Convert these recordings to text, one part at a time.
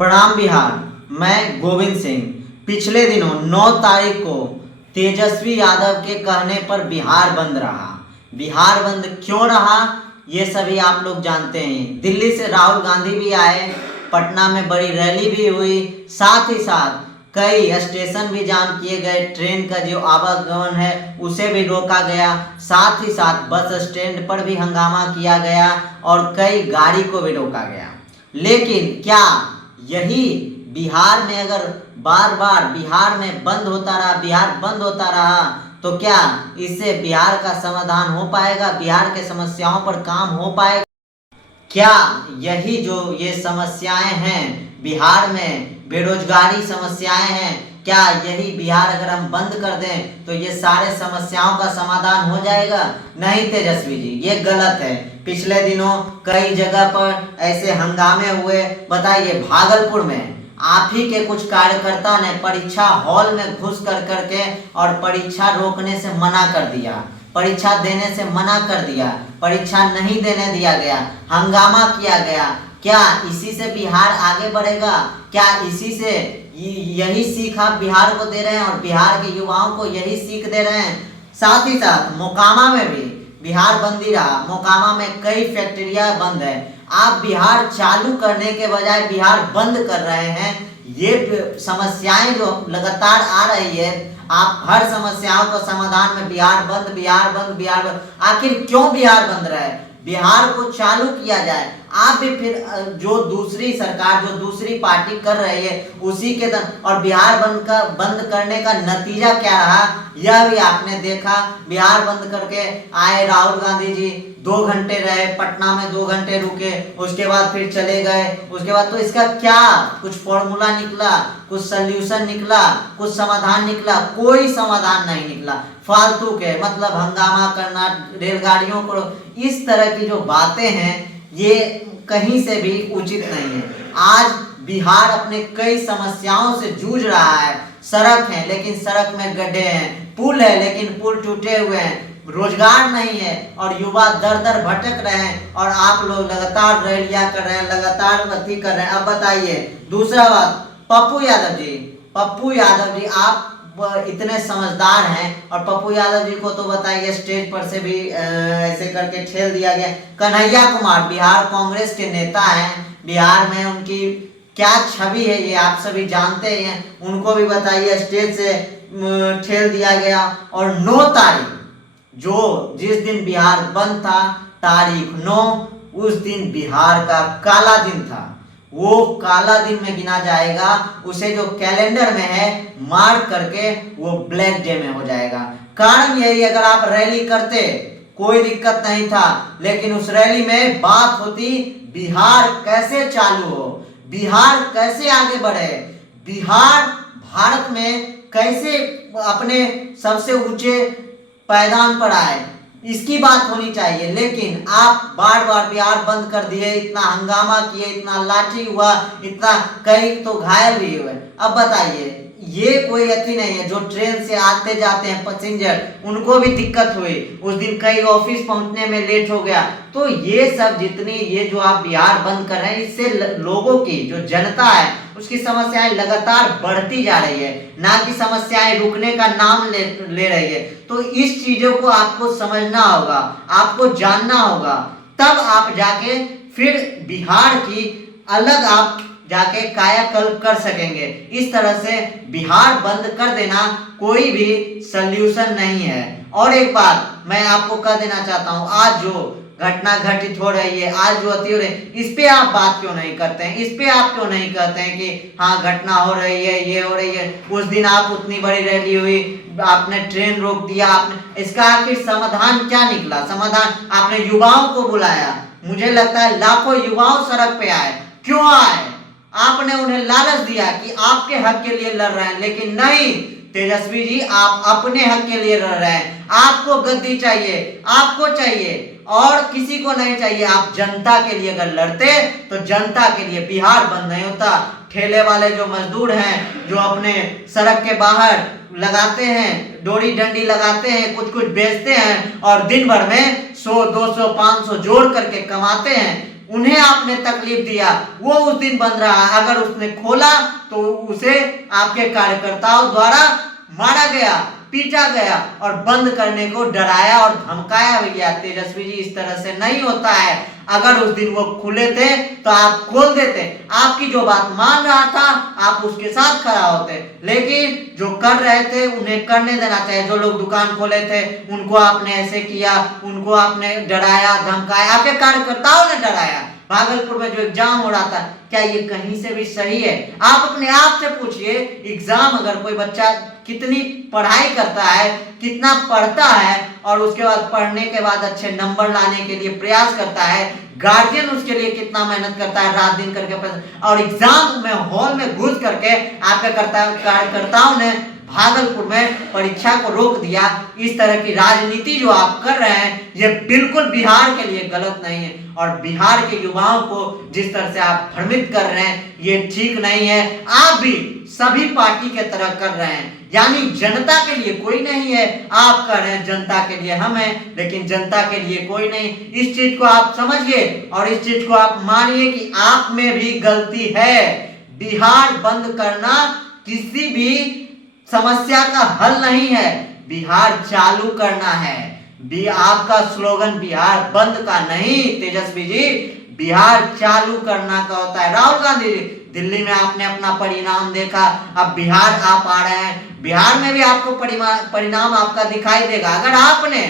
प्रणाम बिहार। मैं गोविंद सिंह। पिछले दिनों 9 तारीख को तेजस्वी यादव के कहने पर बिहार बंद रहा। बिहार बंद क्यों रहा ये सभी आप लोग जानते हैं। दिल्ली से राहुल गांधी भी आए, पटना में बड़ी रैली भी हुई, साथ ही साथ कई स्टेशन भी जाम किए गए, ट्रेन का जो आवागमन है उसे भी रोका गया, साथ ही साथ बस स्टैंड पर भी हंगामा किया गया और कई गाड़ी को भी रोका गया। लेकिन क्या यही बिहार में अगर बार बार बिहार में बंद होता रहा, बिहार बंद होता रहा, तो क्या इससे बिहार का समाधान हो पाएगा, बिहार के समस्याओं पर काम हो पाएगा? क्या यही जो ये समस्याएं हैं बिहार में, बेरोजगारी समस्याएं हैं, क्या यही बिहार अगर हम बंद कर दें तो ये सारे समस्याओं का समाधान हो जाएगा? नहीं तेजस्वी जी, ये गलत है। पिछले दिनों कई जगह पर ऐसे हंगामे हुए। बताइए, भागलपुर में आप ही के कुछ कार्यकर्ता ने परीक्षा हॉल में घुस कर करके और परीक्षा रोकने से मना कर दिया, परीक्षा देने से मना कर दिया, परीक्षा नहीं देने दिया गया, हंगामा किया गया। क्या इसी से बिहार आगे बढ़ेगा? क्या इसी से यही सीख आप बिहार को दे रहे हैं और बिहार के युवाओं को यही सीख दे रहे हैं? साथ ही साथ मोकामा में भी बिहार बंद ही रहा। मोकामा में कई फैक्ट्रियां बंद है। आप बिहार चालू करने के बजाय बिहार बंद कर रहे हैं। ये समस्याएं जो लगातार आ रही है, आप हर समस्याओं को समाधान में बिहार बंद, बिहार बंद, बिहार बंद। आखिर क्यों बिहार बंद रहे? बिहार को चालू किया जाए। आप भी फिर जो दूसरी सरकार, जो दूसरी पार्टी कर रही है उसी के और बिहार बंद करने का नतीजा क्या रहा यह भी आपने देखा। बिहार बंद करके आए राहुल गांधी जी, 2 घंटे रहे पटना में, 2 घंटे रुके, उसके बाद फिर चले गए। उसके बाद तो इसका क्या कुछ फॉर्मूला निकला, कुछ सल्यूशन निकला, कुछ समाधान निकला? कोई समाधान नहीं निकला। फालतू के मतलब हंगामा करना, रेलगाड़ियों को, इस तरह की जो बातें हैं ये कहीं से भी उचित नहीं है। आज बिहार अपने कई समस्याओं से जूझ रहा है। सड़क है लेकिन सड़क में गड्ढे हैं, पुल है लेकिन पुल टूटे हुए हैं, रोजगार नहीं है और युवा दर दर भटक रहे हैं और आप लोग लगातार रैलियां कर रहे हैं, लगातार अति कर रहे हैं। अब बताइए, दूसरा बात, पप्पू यादव जी आप इतने समझदार हैं और पप्पू यादव जी को तो बताइए स्टेज पर से भी ऐसे करके ठेल दिया गया। कन्हैया कुमार बिहार कांग्रेस के नेता हैं, बिहार में उनकी क्या छवि है ये आप सभी जानते हैं, उनको भी बताइए स्टेज से ठेल दिया गया। और 9 तारीख जो जिस दिन बिहार बंद था, तारीख 9, उस दिन बिहार का काला दिन था। वो काला दिन में गिना जाएगा, उसे जो कैलेंडर में है मार्क करके वो ब्लैक डे में हो जाएगा। कारण यही, अगर आप रैली करते कोई दिक्कत नहीं था, लेकिन उस रैली में बात होती बिहार कैसे चालू हो, बिहार कैसे आगे बढ़े, बिहार भारत में कैसे अपने सबसे ऊंचे पायदान पर आए, इसकी बात होनी चाहिए। लेकिन आप बार बार बिहार बंद कर दिए, इतना हंगामा किए, इतना लाठी हुआ, इतना कई तो घायल भी हुए। अब बताइए, ये कोई अति नहीं है। जो ट्रेन से आते जाते हैं पैसेंजर, उनको भी दिक्कत हुई, उस दिन कई ऑफिस पहुंचने में लेट हो गया। तो ये सब जितनी ये जो आप बिहार बंद कर रहे हैं, इससे लोगों की जो जनता है उसकी समस्याएं लगातार बढ़ती जा रही है, ना कि समस्याएं रुकने का नाम ले रही है। तो इस चीजों को आपको समझना होगा, आपको जानना होगा, तब आप जाके फिर बिहार की अलग आप जाके कायाकल्प कर सकेंगे। इस तरह से बिहार बंद कर देना कोई भी सल्यूशन नहीं है। और एक बात मैं आपको कह देना चाहता हूं, आज जो घटना घटित हो रही है, आज जो अति हो रही है, इस पे आप बात क्यों नहीं करते हैं? इस पे आप क्यों नहीं कहते हैं कि हाँ घटना हो रही है, ये हो रही है? उस दिन आप उतनी बड़ी रैली हुई, आपने ट्रेन रोक दिया, आपने इसका आखिर समाधान क्या निकला? समाधान आपने युवाओं को बुलाया, मुझे लगता है लाखों युवाओं सड़क पे आए। क्यों आए? आपने उन्हें लालच दिया कि आपके हक के लिए लड़ रहे हैं, लेकिन नहीं तेजस्वी जी, आप अपने हक के लिए लड़ रहे हैं। आपको गद्दी चाहिए, आपको चाहिए और किसी को नहीं चाहिए। आप जनता के लिए अगर लड़ते तो जनता के लिए बिहार बंद नहीं होता। ठेले वाले जो मजदूर हैं, जो अपने सड़क के बाहर लगाते हैं, डोरी डंडी लगाते हैं, कुछ कुछ बेचते हैं और दिन भर में 100, 200, 500 जोड़ करके कमाते हैं, उन्हें आपने तकलीफ दिया, वो उस दिन बंद रहा। अगर उसने खोला तो उसे आपके कार्यकर्ताओं द्वारा मारा गया, पीटा गया और बंद करने को डराया और धमकाया गया। तेजस्वी जी, इस तरह से नहीं होता है। अगर उस दिन वो खुले थे तो आप खोल देते, आपकी जो बात मान रहा था आप उसके साथ खड़ा होते, लेकिन जो कर रहे थे उन्हें करने देना चाहिए। जो लोग दुकान खोले थे उनको आपने ऐसे किया, उनको आपने डराया, धमकाया, आपके कार्यकर्ताओं ने डराया। भागलपुर में जो एग्जाम हो रहा था, क्या ये कहीं से भी सही है? आप अपने आप से पूछिए, एग्जाम अगर कोई बच्चा कितनी पढ़ाई करता है, कितना पढ़ता है और उसके बाद पढ़ने के बाद अच्छे नंबर लाने के लिए प्रयास करता है, गार्जियन उसके लिए कितना मेहनत करता है रात दिन करके, और एग्जाम में हॉल में घुस करके आपके कार्यकर्ताओं ने भागलपुर में परीक्षा को रोक दिया। इस तरह की राजनीति जो आप कर रहे हैं ये बिल्कुल बिहार के लिए गलत नहीं है, और बिहार के युवाओं को जिस तरह से आप भ्रमित कर रहे हैं ये ठीक नहीं है। आप भी सभी पार्टी के तरह कर रहे हैं, यानी जनता के लिए कोई नहीं है, आप कर रहे हैं जनता के लिए हम हैं, लेकिन जनता के लिए कोई नहीं। इस चीज को आप समझिए और इस चीज को आप मानिए कि आप में भी गलती है। बिहार बंद करना किसी भी समस्या का हल नहीं है, बिहार चालू करना है। आपका स्लोगन बिहार बंद का नहीं तेजस्वी जी, बिहार चालू करना का होता है। राहुल गांधी जी, दिल्ली में आपने अपना परिणाम देखा, अब बिहार आप आ रहे हैं, बिहार में भी आपको परिणाम आपका दिखाई देगा। अगर आपने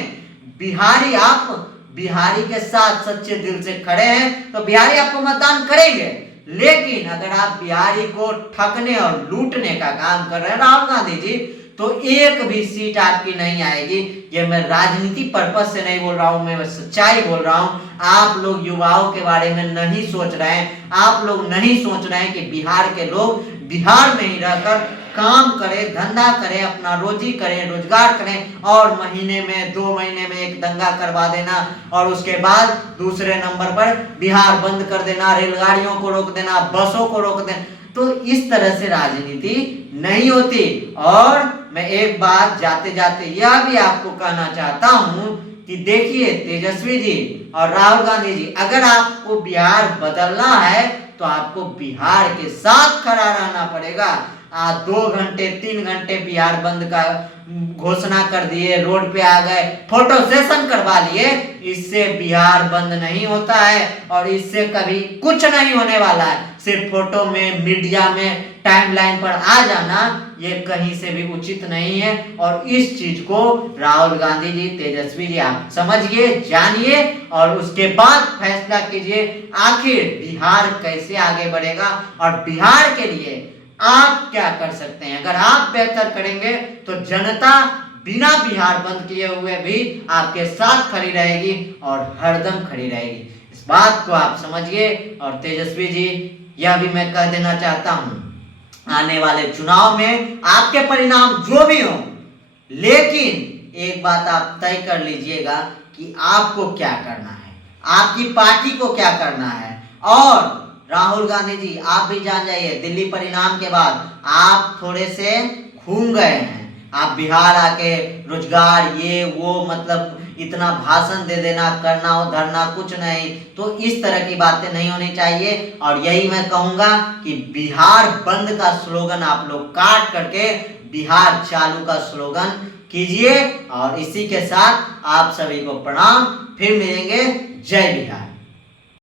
आप बिहारी के साथ सच्चे दिल से खड़े हैं तो बिहारी आपको मतदान करेंगे, लेकिन अगर आप बिहारी को ठगने और लूटने का काम कर रहे हैं राहुल गांधी जी, तो एक भी सीट आपकी नहीं आएगी। ये मैं राजनीति पर्पस से नहीं बोल रहा हूं, मैं सच्चाई बोल रहा हूं। आप लोग युवाओं के बारे में नहीं सोच रहे हैं, आप लोग नहीं सोच रहे हैं कि बिहार के लोग बिहार में ही रहकर काम करें, धंधा करें, अपना रोजी करें, रोजगार करें, और महीने में 2 महीने में एक दंगा करवा देना और उसके बाद दूसरे नंबर पर बिहार बंद कर देना, रेलगाड़ियों को रोक देना, बसों को रोक देना। तो इस तरह से राजनीति नहीं होती। और मैं एक बात जाते जाते यह भी आपको कहना चाहता हूं कि देखिए तेजस्वी जी और राहुल गांधी जी, अगर आपको बिहार बदलना है तो आपको बिहार के साथ खड़ा रहना पड़ेगा। 2 घंटे 3 घंटे बिहार बंद का घोषणा कर दिए, रोड पे आ गए, फोटो सेशन करवा लिए, इससे बिहार बंद नहीं होता है और इससे कभी कुछ नहीं होने वाला है। सिर्फ फोटो में, मीडिया में, टाइमलाइन पर आ जाना ये कहीं से भी उचित नहीं है। और इस चीज को राहुल गांधी जी, तेजस्वी जी आप समझिए, जानिए और उसके बाद फैसला कीजिए आखिर बिहार कैसे आगे बढ़ेगा और बिहार के लिए आप क्या कर सकते हैं। अगर आप बेहतर करेंगे तो जनता बिना बिहार बंद किए हुए भी आपके साथ खड़ी रहेगी और हरदम खड़ी रहेगी। इस बात को आप समझिए। और तेजस्वी जी, यह भी मैं कह देना चाहता हूं, आने वाले चुनाव में आपके परिणाम जो भी हो, लेकिन एक बात आप तय कर लीजिएगा कि आपको क्या करना है, आपकी पार्टी को क्या करना है। और राहुल गांधी जी, आप भी जान जाइए, दिल्ली परिणाम के बाद आप थोड़े से घूम गए हैं। आप बिहार आके रोजगार ये वो मतलब इतना भाषण दे देना, करना हो धरना, कुछ नहीं। तो इस तरह की बातें नहीं होनी चाहिए। और यही मैं कहूंगा कि बिहार बंद का स्लोगन आप लोग काट करके बिहार चालू का स्लोगन कीजिए। और इसी के साथ आप सभी को प्रणाम, फिर मिलेंगे। जय बिहार।